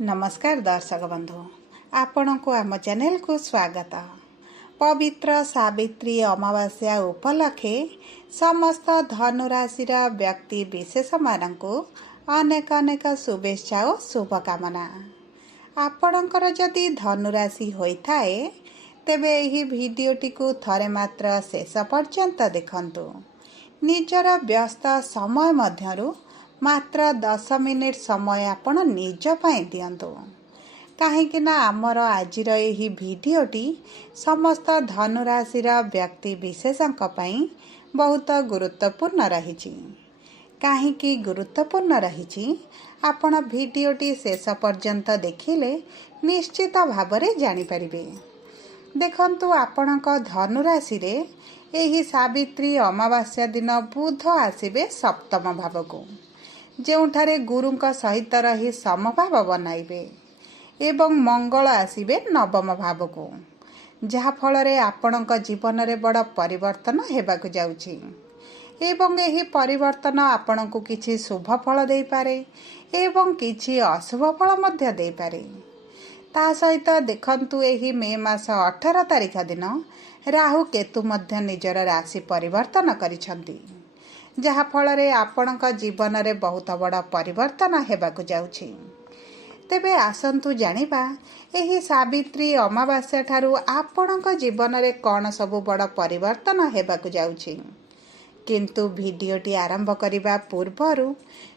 नमस्कार दर्शक बंधु आपण को आम चैनल को स्वागत। पवित्र सावित्री अमावास्या उपलक्षे समस्त धनुराशि व्यक्ति विशेष मानू अनेक अनेक शुभेच्छा और शुभकामना। आपणकर जदि धनुराशि होता है तेबे यही भिडियोटी को थरे मात्र शेष पर्यंत देखंतु। निजर व्यस्त समय मध्यरु मात्र 10 मिनिट समय आपण निज पाई दियंतु कहीं आमर आजिर यही भिडियोटी समस्त धनुराशि व्यक्ति विशेषों पाई बहुत गुरुत्वपूर्ण रही। कहीं गुरुत्वपूर्ण रही आपण भिडियोटी शेष पर्यंत देखिले निश्चित भावरे जानि परिबे। देखंतु आपणक धनुराशि रे एही सावित्री अमावास्या दिन बुध आसिबे सप्तम भाव को, जोठारे गुरुंक सहित रही समभाव बनाइबे एवं मंगल आसिबे नवम भाव को, जहा फलरे आपणक जीवन रे बड़ परिवर्तन हेबाकु जाउछि एवं एही परिवर्तन आपणकु किछि शुभ फल देई पारे एवं किछि अशुभ फल मध्य देई पारे। ता सहित देखंतु एही मे मास 18 तारिख दिन राहु केतु मध्य निजर राशि परिवर्तन करिसंती, जहा फलरे आपणक जीवन रे बहुत बड़ परिवर्तन हेबाकु जाउछि। तेबे आसंतु जानिबा एही सावित्री अमावास्या ठारू आपणक जीवन रे कोन सबु बड़ परिवर्तन हेबाकु जाउछि। किंतु भिडियोटी आरंभ करिबा पूर्वरु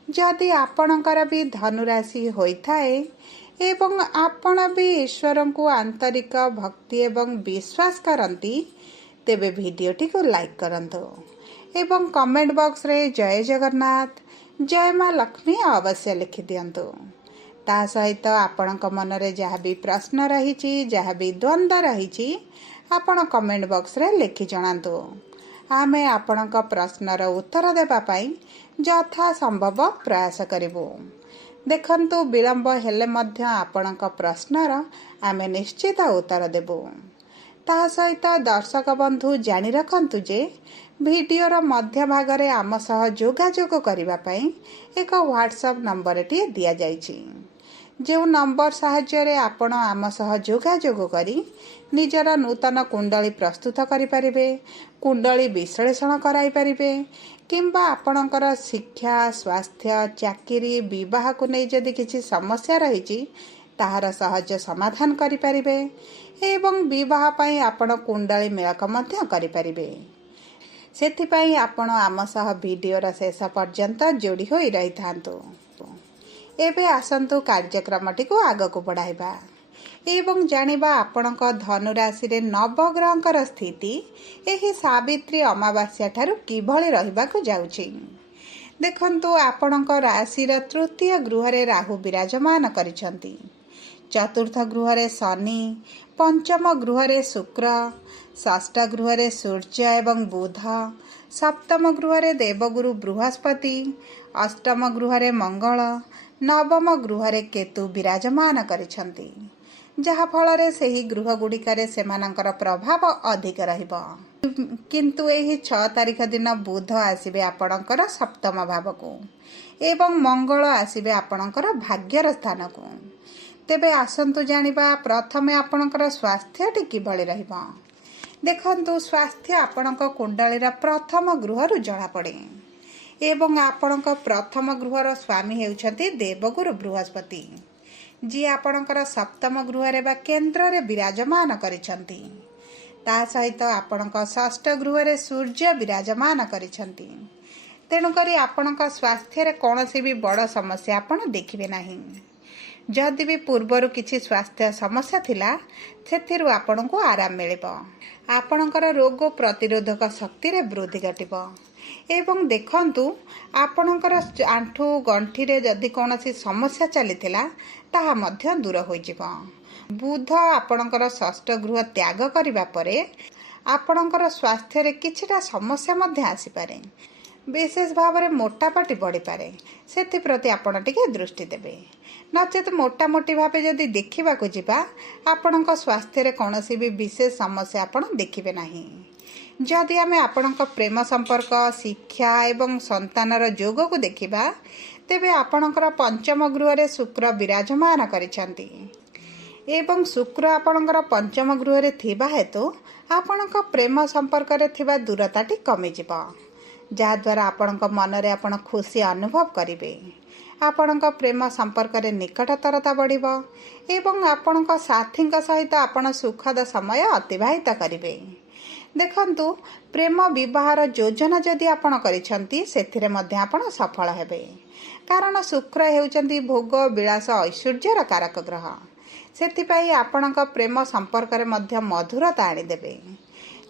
जदि आपणकर भी धनुराशि होइथाए एवं आपण भी ईश्वर को आंतरिक भक्ति एवं विश्वास करती तेबे भिडियोटी को लाइक करंतु एवं कमेंट बॉक्स रे जय जगन्नाथ जय माँ लक्ष्मी अवश्य लिखि दियंतु। ता सहित आपणक मन रे जहाँ भी प्रश्न रही जहाँ भी द्वंद्व रही आपण कमेंट बॉक्स रे लिखि जणांतु। आमे आपणक प्रश्नर उत्तर देबा पाई यथा संभव प्रयास करिबु। देखंतु विलंब हेले मध्य आपणक प्रश्नर आमे निश्चित उत्तर देबु। ता सहित दर्शक बंधु जानि रखंतु जे भिडियोर मध्य भागरे आम सह जोगाजोग करिबा पई एक व्हाट्सएप नंबर टी दिया जाइछि, जो नंबर साहाय्य रे आपण आम सह जोगाजोग करी निजर नूतन कुंडली प्रस्तुत करि परिबे, कुंडली विश्लेषण कराई परिबे किंबा आपणकर शिक्षा स्वास्थ्य चाकरी विवाह को नहीं जदि किसी समस्या रही ताहार सहज समाधान करि परिबे एवं विवाह पई आपण कुंडली मेलक मध्य करि परिबे। सेथिपाई आपण आम सह भिडियोर शेष पर्यंत जोड़ी होई रही थांतु। एबे आसंतु कार्यक्रमटी को आगको बढ़ाइबा एवं जानिबा आपणक धनुराशि रे नवग्रहंकर स्थिति एही सावित्री अमावास्या ठारू किभଳି रहिबाकु जाउछि। देखंतु आपणक राशि रे तृतीय गृह रे राहु विराजमान करिसंती, चतुर्थ गृह रे शनि, पंचम गृह रे शुक्र, षष्ठ गृह रे सूर्य एवं बुध, सप्तम गृह रे देवगुरु बृहस्पति, अष्टम गृह रे मंगल, नवम गृह रे केतु विराजमान करिसंती, जहा फलरे सेही गृह गुड़िकारे सेमानंकर प्रभाव अधिक रहिबो। किंतु एही 6 तारिख दिन बुध आसिबे आपणकर सप्तम भाव को एवं मंगल आसिबे आपणकर भाग्यर स्थान को। तेबे आसंतु जानिबा प्रथमे आपणकर स्वास्थ्य टी किभଳି रहिबो। देखंतु स्वास्थ्य आपणक कुंडलीर प्रथम गृहरु जणा पड़े एवं आपणक प्रथम गृहर स्वामी हेउछंती देवगुरु बृहस्पति, जी आपणकर सप्तम गृह रे बा केंद्र रे विराजमान करिसंती। ता सहित आपणक षष्ठ गृह रे सूर्य विराजमान करिसंती। तेणु करी आपणक स्वास्थ्य रे कोनोसी भी बड़ समस्या आपण देखिबे नाही। जदि भी पूर्वरु किछि स्वास्थ्य समस्या थिला सेथिरु आपणको आराम मिलिबो। आपणकर रोग प्रतिरोधक शक्ति रे वृद्धि घटिबो एवं देखंतु आपणकर आंठू गंठी रे जदि कोनोसी समस्या चलिथिला ताहा मध्य दूर होई जिवो। बुध आपणकर षष्ठ गृह त्याग करिबा परे आपणकर स्वास्थ्य रे किछिटा समस्या मध्य आसी पारे, विशेष भाव में मोटापाटी बढ़ी पारे, सेथि प्रति आपण टिके दृष्टि देबे। नचेत मोटामोटी भाव जदि देखा जावा आपणक स्वास्थ्य रे कौनसी भी विशेष समस्या आपण देखिबे नाही। जदि आमे आपणक प्रेम संपर्क शिक्षा एवं संतानर जोग को देखिबा ତେବେ ଆପଣଙ୍କର ପଞ୍ଚମ ଗୃହରେ ଶୁକ୍ର ବିରାଜମାନ କରିଛନ୍ତି ଏବଂ ଶୁକ୍ର ଆପଣଙ୍କର ପଞ୍ଚମ ଗୃହରେ ଥିବା ହେତୁ ଆପଣଙ୍କ ପ୍ରେମ ସମ୍ପର୍କରେ ଥିବା ଦୂରତାଟି କମିଯିବ, ଯାହାଦ୍ୱାରା ଆପଣଙ୍କ ମନରେ ଆପଣ ଖୁସି ଅନୁଭବ କରିବେ। ଆପଣଙ୍କ ପ୍ରେମ ସମ୍ପର୍କରେ ନିକଟତରତା ବଢ଼ିବ ଏବଂ ଆପଣଙ୍କ ସାଥୀଙ୍କ ସହିତ ଆପଣ ସୁଖଦ ସମୟ ଅତିବାହିତ କରିବେ। ଦେଖନ୍ତୁ, ପ୍ରେମ ବିବାହର ଯୋଜନା ଯଦି ଆପଣ କରିଛନ୍ତି ସେଥିରେ ମଧ୍ୟ ଆପଣ ସଫଳ ହେବେ, କାରଣ ଶୁକ୍ର ହେଉଛନ୍ତି ଭୋଗ ବିଳାସ ଐଶ୍ୱର୍ଯ୍ୟର କାରକ ଗ୍ରହ। ସେଥିପାଇଁ ଆପଣଙ୍କ ପ୍ରେମ ସମ୍ପର୍କରେ ମଧ୍ୟ ମଧୁରତା ଆଣିଦେବେ।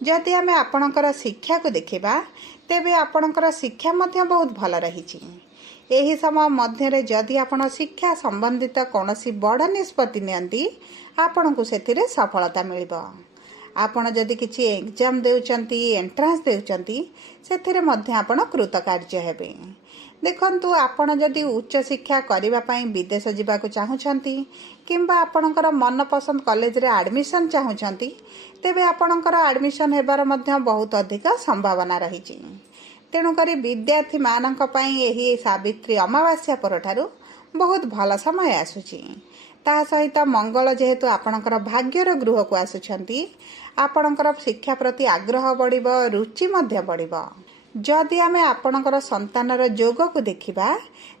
ଯଦି ଆମେ ଆପଣଙ୍କର ଶିକ୍ଷାକୁ ଦେଖିବା, ତେବେ ଆପଣଙ୍କର ଶିକ୍ଷା ମଧ୍ୟ ବହୁତ ଭଲ ରହିଛି। ଏହି ସମୟ ମଧ୍ୟରେ ଯଦି ଆପଣ ଶିକ୍ଷା ସମ୍ବନ୍ଧିତ କୌଣସି ବଡ଼ ନିଷ୍ପତ୍ତି ନିଅନ୍ତି, ଆପଣଙ୍କୁ ସେଥିରେ ସଫଳତା ମିଳିବ। ଆପଣ ଯଦି କିଛି ଏକ୍ଜାମ୍ ଦେଉଛନ୍ତି, ଏଣ୍ଟ୍ରାନ୍ସ ଦେଉଛନ୍ତି, ସେଥିରେ ମଧ୍ୟ ଆପଣ କୃତକାର୍ଯ୍ୟ ହେବେ। ଦେଖନ୍ତୁ, ଆପଣ ଯଦି ଉଚ୍ଚଶିକ୍ଷା କରିବା ପାଇଁ ବିଦେଶ ଯିବାକୁ ଚାହୁଁଛନ୍ତି କିମ୍ବା ଆପଣଙ୍କର ମନପସନ୍ଦ କଲେଜରେ ଆଡ଼ମିସନ୍ ଚାହୁଁଛନ୍ତି, ତେବେ ଆପଣଙ୍କର ଆଡ଼ମିସନ୍ ହେବାର ମଧ୍ୟ ବହୁତ ଅଧିକ ସମ୍ଭାବନା ରହିଛି। ତେଣୁକରି ବିଦ୍ୟାର୍ଥୀମାନଙ୍କ ପାଇଁ ଏହି ସାବିତ୍ରୀ ଅମାବାସ୍ୟା ପରଠାରୁ ବହୁତ ଭଲ ସମୟ ଆସୁଛି। ତା ସହିତ ମଙ୍ଗଳ ଯେହେତୁ ଆପଣଙ୍କର ଭାଗ୍ୟର ଗୃହକୁ ଆସୁଛନ୍ତି, ଆପଣଙ୍କର ଶିକ୍ଷା ପ୍ରତି ଆଗ୍ରହ ବଢ଼ିବ, ରୁଚି ମଧ୍ୟ ବଢ଼ିବ। ଯଦି ଆମେ ଆପଣଙ୍କର ସନ୍ତାନର ଯୋଗକୁ ଦେଖିବା,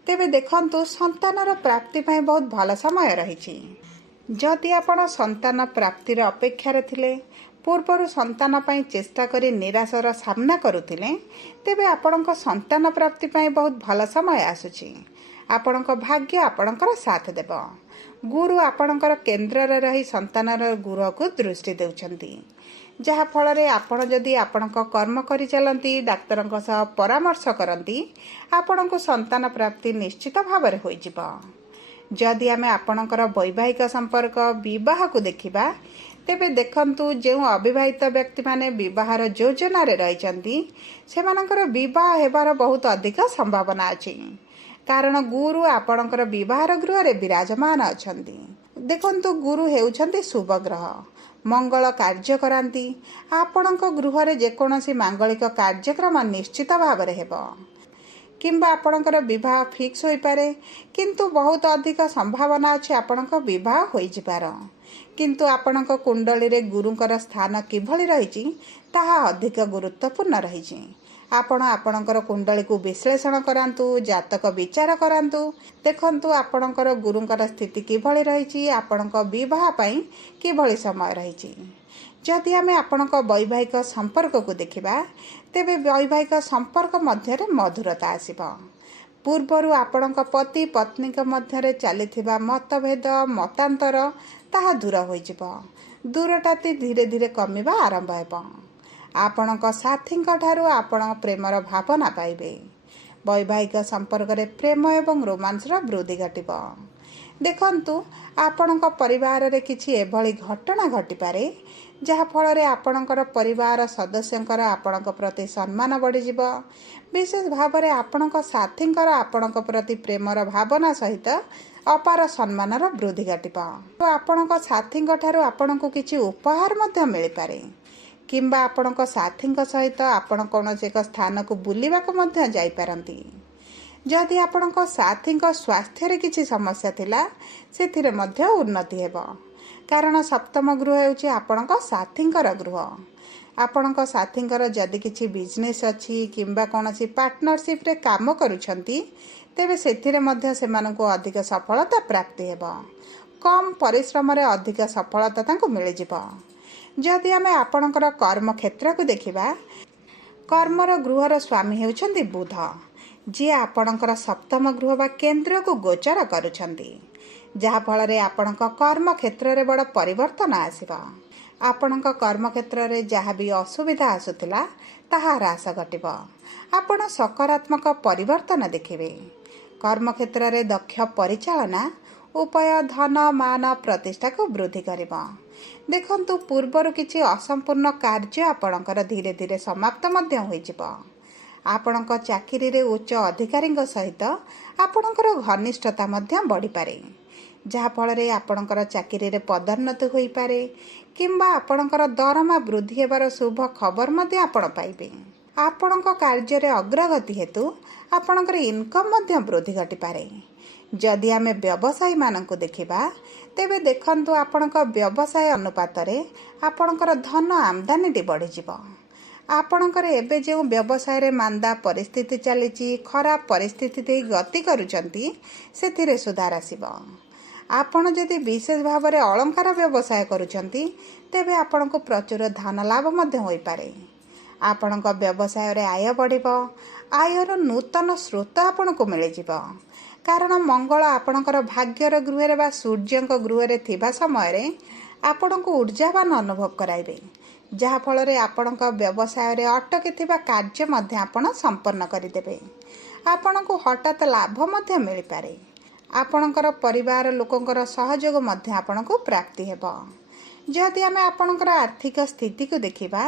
ତେବେ ଦେଖନ୍ତୁ, ସନ୍ତାନର ପ୍ରାପ୍ତି ପାଇଁ ବହୁତ ଭଲ ସମୟ ରହିଛି। ଯଦି ଆପଣ ସନ୍ତାନ ପ୍ରାପ୍ତିର ଅପେକ୍ଷାରେ ଥିଲେ, ପୂର୍ବରୁ ସନ୍ତାନ ପାଇଁ ଚେଷ୍ଟା କରି ନିରାଶର ସାମ୍ନା କରୁଥିଲେ, ତେବେ ଆପଣଙ୍କ ସନ୍ତାନ ପ୍ରାପ୍ତି ପାଇଁ ବହୁତ ଭଲ ସମୟ ଆସୁଛି। ଆପଣଙ୍କ ଭାଗ୍ୟ ଆପଣଙ୍କର ସାଥ ଦେବ। ଗୁରୁ ଆପଣଙ୍କର କେନ୍ଦ୍ରରେ ରହି ସନ୍ତାନର ଗୃହକୁ ଦୃଷ୍ଟି ଦେଉଛନ୍ତି, ଯାହାଫଳରେ ଆପଣ ଯଦି ଆପଣଙ୍କ କର୍ମ କରିଚାଲନ୍ତି, ଡାକ୍ତରଙ୍କ ସହ ପରାମର୍ଶ କରନ୍ତି, ଆପଣଙ୍କୁ ସନ୍ତାନ ପ୍ରାପ୍ତି ନିଶ୍ଚିତ ଭାବରେ ହୋଇଯିବ। ଯଦି ଆମେ ଆପଣଙ୍କର ବୈବାହିକ ସମ୍ପର୍କ ବିବାହକୁ ଦେଖିବା, ତେବେ ଦେଖନ୍ତୁ, ଯେଉଁ ଅବିବାହିତ ବ୍ୟକ୍ତିମାନେ ବିବାହର ଯୋଜନାରେ ରହିଛନ୍ତି, ସେମାନଙ୍କର ବିବାହ ହେବାର ବହୁତ ଅଧିକ ସମ୍ଭାବନା ଅଛି, କାରଣ ଗୁରୁ ଆପଣଙ୍କର ବିବାହର ଗୃହରେ ବିରାଜମାନ ଅଛନ୍ତି। ଦେଖନ୍ତୁ, ଗୁରୁ ହେଉଛନ୍ତି ଶୁଭ ଗ୍ରହ। ମଙ୍ଗଳ କାର୍ଯ୍ୟ କରାନ୍ତି। ଆପଣଙ୍କ ଗୃହରେ ଯେକୌଣସି ମାଙ୍ଗଳିକ କାର୍ଯ୍ୟକ୍ରମ ନିଶ୍ଚିତ ଭାବରେ ହେବ କିମ୍ବା ଆପଣଙ୍କର ବିବାହ ଫିକ୍ସ ହୋଇପାରେ, କିନ୍ତୁ ବହୁତ ଅଧିକ ସମ୍ଭାବନା ଅଛି ଆପଣଙ୍କ ବିବାହ ହୋଇଯିବାର। କିନ୍ତୁ ଆପଣଙ୍କ କୁଣ୍ଡଳୀରେ ଗୁରୁଙ୍କର ସ୍ଥାନ କିଭଳି ରହିଛି, ତାହା ଅଧିକ ଗୁରୁତ୍ୱପୂର୍ଣ୍ଣ ରହିଛି। ଆପଣ ଆପଣଙ୍କର କୁଣ୍ଡଳୀକୁ ବିଶ୍ଳେଷଣ କରାନ୍ତୁ, ଜାତକ ବିଚାର କରାନ୍ତୁ। ଦେଖନ୍ତୁ, ଆପଣଙ୍କର ଗୁରୁଙ୍କର ସ୍ଥିତି କିଭଳି ରହିଛି, ଆପଣଙ୍କ ବିବାହ ପାଇଁ କିଭଳି ସମୟ ରହିଛି। ଯଦି ଆମେ ଆପଣଙ୍କ ବୈବାହିକ ସମ୍ପର୍କକୁ ଦେଖିବା, ତେବେ ବୈବାହିକ ସମ୍ପର୍କ ମଧ୍ୟରେ ମଧୁରତା ଆସିବ। ପୂର୍ବରୁ ଆପଣଙ୍କ ପତି ପତ୍ନୀଙ୍କ ମଧ୍ୟରେ ଚାଲିଥିବା ମତଭେଦ, ମତାନ୍ତର ତାହା ଦୂର ହୋଇଯିବ। ଦୂରତା ଧୀରେ ଧୀରେ କମିବା ଆରମ୍ଭ ହେବ। ଆପଣଙ୍କ ସାଥୀଙ୍କ ଠାରୁ ଆପଣ ପ୍ରେମର ଭାବନା ପାଇବେ। ବୈବାହିକ ସମ୍ପର୍କରେ ପ୍ରେମ ଏବଂ ରୋମାନ୍ସର ବୃଦ୍ଧି ଘଟିବ। ଦେଖନ୍ତୁ, ଆପଣଙ୍କ ପରିବାରରେ କିଛି ଏଭଳି ଘଟଣା ଘଟିପାରେ, ଯାହାଫଳରେ ଆପଣଙ୍କର ପରିବାର ସଦସ୍ୟଙ୍କର ଆପଣଙ୍କ ପ୍ରତି ସମ୍ମାନ ବଢ଼ିଯିବ। ବିଶେଷ ଭାବରେ ଆପଣଙ୍କ ସାଥୀଙ୍କର ଆପଣଙ୍କ ପ୍ରତି ପ୍ରେମର ଭାବନା ସହିତ ଅପାର ସମ୍ମାନର ବୃଦ୍ଧି ଘଟିବ। ଆପଣଙ୍କ ସାଥୀଙ୍କ ଠାରୁ ଆପଣଙ୍କୁ କିଛି ଉପହାର ମଧ୍ୟ ମିଳିପାରେ, କିମ୍ବା ଆପଣଙ୍କ ସାଥୀଙ୍କ ସହିତ ଆପଣ କୌଣସି ଏକ ସ୍ଥାନକୁ ବୁଲିବାକୁ ମଧ୍ୟ ଯାଇପାରନ୍ତି। ଯଦି ଆପଣଙ୍କ ସାଥୀଙ୍କ ସ୍ୱାସ୍ଥ୍ୟରେ କିଛି ସମସ୍ୟା ଥିଲା, ସେଥିରେ ମଧ୍ୟ ଉନ୍ନତି ହେବ, କାରଣ ସପ୍ତମ ଗୃହ ହେଉଛି ଆପଣଙ୍କ ସାଥୀଙ୍କର ଗୃହ। ଆପଣଙ୍କ ସାଥୀଙ୍କର ଯଦି କିଛି ବିଜନେସ୍ ଅଛି କିମ୍ବା କୌଣସି ପାର୍ଟନରସିପ୍ରେ କାମ କରୁଛନ୍ତି, ତେବେ ସେଥିରେ ମଧ୍ୟ ସେମାନଙ୍କୁ ଅଧିକ ସଫଳତା ପ୍ରାପ୍ତି ହେବ। କମ୍ ପରିଶ୍ରମରେ ଅଧିକ ସଫଳତା ତାଙ୍କୁ ମିଳିଯିବ। ଯଦି ଆମେ ଆପଣଙ୍କର କର୍ମକ୍ଷେତ୍ରକୁ ଦେଖିବା, କର୍ମର ଗୃହର ସ୍ୱାମୀ ହେଉଛନ୍ତି ବୁଧ, ଯିଏ ଆପଣଙ୍କର ସପ୍ତମ ଗୃହ ବା କେନ୍ଦ୍ରକୁ ଗୋଚର କରୁଛନ୍ତି, ଯାହାଫଳରେ ଆପଣଙ୍କ କର୍ମକ୍ଷେତ୍ରରେ ବଡ଼ ପରିବର୍ତ୍ତନ ଆସିବ। ଆପଣଙ୍କ କର୍ମକ୍ଷେତ୍ରରେ ଯାହା ବି ଅସୁବିଧା ଆସୁଥିଲା, ତାହା ହ୍ରାସ ଘଟିବ। ଆପଣ ସକାରାତ୍ମକ ପରିବର୍ତ୍ତନ ଦେଖିବେ। କର୍ମକ୍ଷେତ୍ରରେ ଦକ୍ଷ ପରିଚାଳନା ଉପାୟ ଧନ ମାନ ପ୍ରତିଷ୍ଠାକୁ ବୃଦ୍ଧି କରିବ। ଦେଖନ୍ତୁ, ପୂର୍ବରୁ କିଛି ଅସମ୍ପୂର୍ଣ୍ଣ କାର୍ଯ୍ୟ ଆପଣଙ୍କର ଧୀରେ ଧୀରେ ସମାପ୍ତ ମଧ୍ୟ ହୋଇଯିବ। ଆପଣଙ୍କ ଚାକିରିରେ ଉଚ୍ଚ ଅଧିକାରୀଙ୍କ ସହିତ ଆପଣଙ୍କର ଘନିଷ୍ଠତା ମଧ୍ୟ ବଢ଼ିପାରେ, ଯାହାଫଳରେ ଆପଣଙ୍କର ଚାକିରିରେ ପଦୋନ୍ନତି ହୋଇପାରେ କିମ୍ବା ଆପଣଙ୍କର ଦରମା ବୃଦ୍ଧି ହେବାର ଶୁଭ ଖବର ମଧ୍ୟ ଆପଣ ପାଇବେ। ଆପଣଙ୍କ କାର୍ଯ୍ୟରେ ଅଗ୍ରଗତି ହେତୁ ଆପଣଙ୍କର ଇନକମ୍ ମଧ୍ୟ ବୃଦ୍ଧି ଘଟିପାରେ। ଯଦି ଆମେ ବ୍ୟବସାୟୀମାନଙ୍କୁ ଦେଖିବା, ତେବେ ଦେଖନ୍ତୁ ଆପଣଙ୍କ ବ୍ୟବସାୟ ଅନୁପାତରେ ଆପଣଙ୍କର ଧନ ଆମଦାନୀଟି ବଢ଼ିଯିବ। ଆପଣଙ୍କର ଏବେ ଯେଉଁ ବ୍ୟବସାୟରେ ମାନ୍ଦା ପରିସ୍ଥିତି ଚାଲିଛି, ଖରାପ ପରିସ୍ଥିତି ଦେଇ ଗତି କରୁଛନ୍ତି, ସେଥିରେ ସୁଧାର ଆସିବ। ଆପଣ ଯଦି ବିଶେଷ ଭାବରେ ଅଳଙ୍କାର ବ୍ୟବସାୟ କରୁଛନ୍ତି, ତେବେ ଆପଣଙ୍କୁ ପ୍ରଚୁର ଧନ ଲାଭ ମଧ୍ୟ ହୋଇପାରେ। ଆପଣଙ୍କ ବ୍ୟବସାୟରେ ଆୟ ବଢ଼ିବ। ଆୟର ନୂତନ ସ୍ରୋତ ଆପଣଙ୍କୁ ମିଳିଯିବ, କାରଣ ମଙ୍ଗଳ ଆପଣଙ୍କର ଭାଗ୍ୟର ଗୃହରେ ବା ସୂର୍ଯ୍ୟଙ୍କ ଗୃହରେ ଥିବା ସମୟରେ ଆପଣଙ୍କୁ ଉର୍ଜାବାନ ଅନୁଭବ କରାଇବେ, ଯାହାଫଳରେ ଆପଣଙ୍କ ବ୍ୟବସାୟରେ ଅଟକିଥିବା କାର୍ଯ୍ୟ ମଧ୍ୟ ଆପଣ ସମ୍ପନ୍ନ କରିଦେବେ। ଆପଣଙ୍କୁ ହଠାତ୍ ଲାଭ ମଧ୍ୟ ମିଳିପାରେ। ଆପଣଙ୍କର ପରିବାର ଲୋକଙ୍କର ସହଯୋଗ ମଧ୍ୟ ଆପଣଙ୍କୁ ପ୍ରାପ୍ତି ହେବ। ଯଦି ଆମେ ଆପଣଙ୍କର ଆର୍ଥିକ ସ୍ଥିତିକୁ ଦେଖିବା,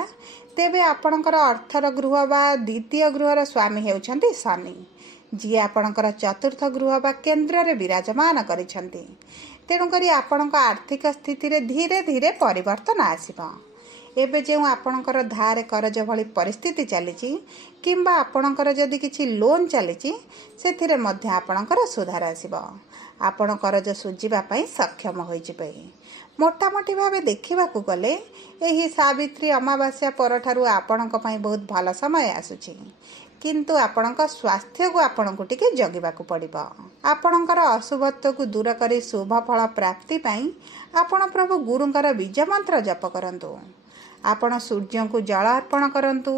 ତେବେ ଆପଣଙ୍କର ଅର୍ଥର ଗୃହ ବା ଦ୍ୱିତୀୟ ଗୃହର ସ୍ୱାମୀ ହେଉଛନ୍ତି ଶନି, ଯିଏ ଆପଣଙ୍କର ଚତୁର୍ଥ ଗୃହ ବା କେନ୍ଦ୍ରରେ ବିରାଜମାନ କରିଛନ୍ତି। ତେଣୁକରି ଆପଣଙ୍କ ଆର୍ଥିକ ସ୍ଥିତିରେ ଧୀରେ ଧୀରେ ପରିବର୍ତ୍ତନ ଆସିବ। ଏବେ ଯେଉଁ ଆପଣଙ୍କର ଧାର କରଜ ଭଳି ପରିସ୍ଥିତି ଚାଲିଛି, କିମ୍ବା ଆପଣଙ୍କର ଯଦି କିଛି ଲୋନ୍ ଚାଲିଛି, ସେଥିରେ ମଧ୍ୟ ଆପଣଙ୍କର ସୁଧାର ଆସିବ। ଆପଣ କରଜ ଶୁଝିବା ପାଇଁ ସକ୍ଷମ ହୋଇଯିବେ। ମୋଟାମୋଟି ଭାବେ ଦେଖିବାକୁ ଗଲେ ଏହି ସାବିତ୍ରୀ ଅମାବାସ୍ୟା ପରଠାରୁ ଆପଣଙ୍କ ପାଇଁ ବହୁତ ଭଲ ସମୟ ଆସୁଛି, କିନ୍ତୁ ଆପଣଙ୍କ ସ୍ୱାସ୍ଥ୍ୟକୁ ଆପଣଙ୍କୁ ଟିକେ ଜଗିବାକୁ ପଡ଼ିବ। ଆପଣଙ୍କର ଅଶୁଭତ୍ୱକୁ ଦୂର କରି ଶୁଭ ଫଳ ପ୍ରାପ୍ତି ପାଇଁ ଆପଣ ପ୍ରଭୁ ଗୁରୁଙ୍କର ବୀଜ ମନ୍ତ୍ର ଜପ କରନ୍ତୁ। ଆପଣ ସୂର୍ଯ୍ୟଙ୍କୁ ଜଳ ଅର୍ପଣ କରନ୍ତୁ।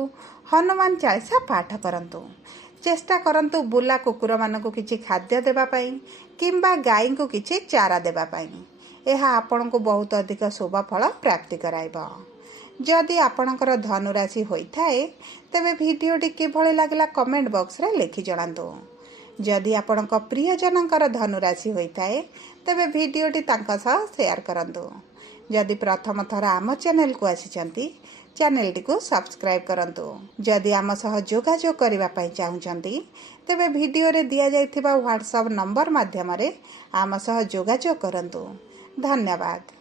ହନୁମାନ ଚାଳିଶା ପାଠ କରନ୍ତୁ। ଚେଷ୍ଟା କରନ୍ତୁ ବୁଲା କୁକୁରମାନଙ୍କୁ କିଛି ଖାଦ୍ୟ ଦେବା ପାଇଁ କିମ୍ବା ଗାଈଙ୍କୁ କିଛି ଚାରା ଦେବା ପାଇଁ। ଏହା ଆପଣଙ୍କୁ ବହୁତ ଅଧିକ ଶୁଭ ଫଳ ପ୍ରାପ୍ତି କରାଇବ। ଯଦି ଆପଣଙ୍କର ଧନୁରାଶି ହୋଇଥାଏ, ତେବେ ଭିଡ଼ିଓଟି କିଭଳି ଲାଗିଲା କମେଣ୍ଟ ବକ୍ସରେ ଲେଖି ଜଣାନ୍ତୁ। ଯଦି ଆପଣଙ୍କ ପ୍ରିୟଜନଙ୍କର ଧନୁରାଶି ହୋଇଥାଏ, ତେବେ ଭିଡ଼ିଓଟି ତାଙ୍କ ସହ ସେୟାର କରନ୍ତୁ। ଯଦି ପ୍ରଥମ ଥର ଆମ ଚ୍ୟାନେଲକୁ ଆସିଛନ୍ତି, ଚ୍ୟାନେଲଟିକୁ ସବସ୍କ୍ରାଇବ୍ କରନ୍ତୁ। ଯଦି ଆମ ସହ ଯୋଗାଯୋଗ କରିବା ପାଇଁ ଚାହୁଁଛନ୍ତି, ତେବେ ଭିଡ଼ିଓରେ ଦିଆଯାଇଥିବା ହ୍ୱାଟ୍ସଆପ୍ ନମ୍ବର ମାଧ୍ୟମରେ ଆମ ସହ ଯୋଗାଯୋଗ କରନ୍ତୁ। ଧନ୍ୟବାଦ।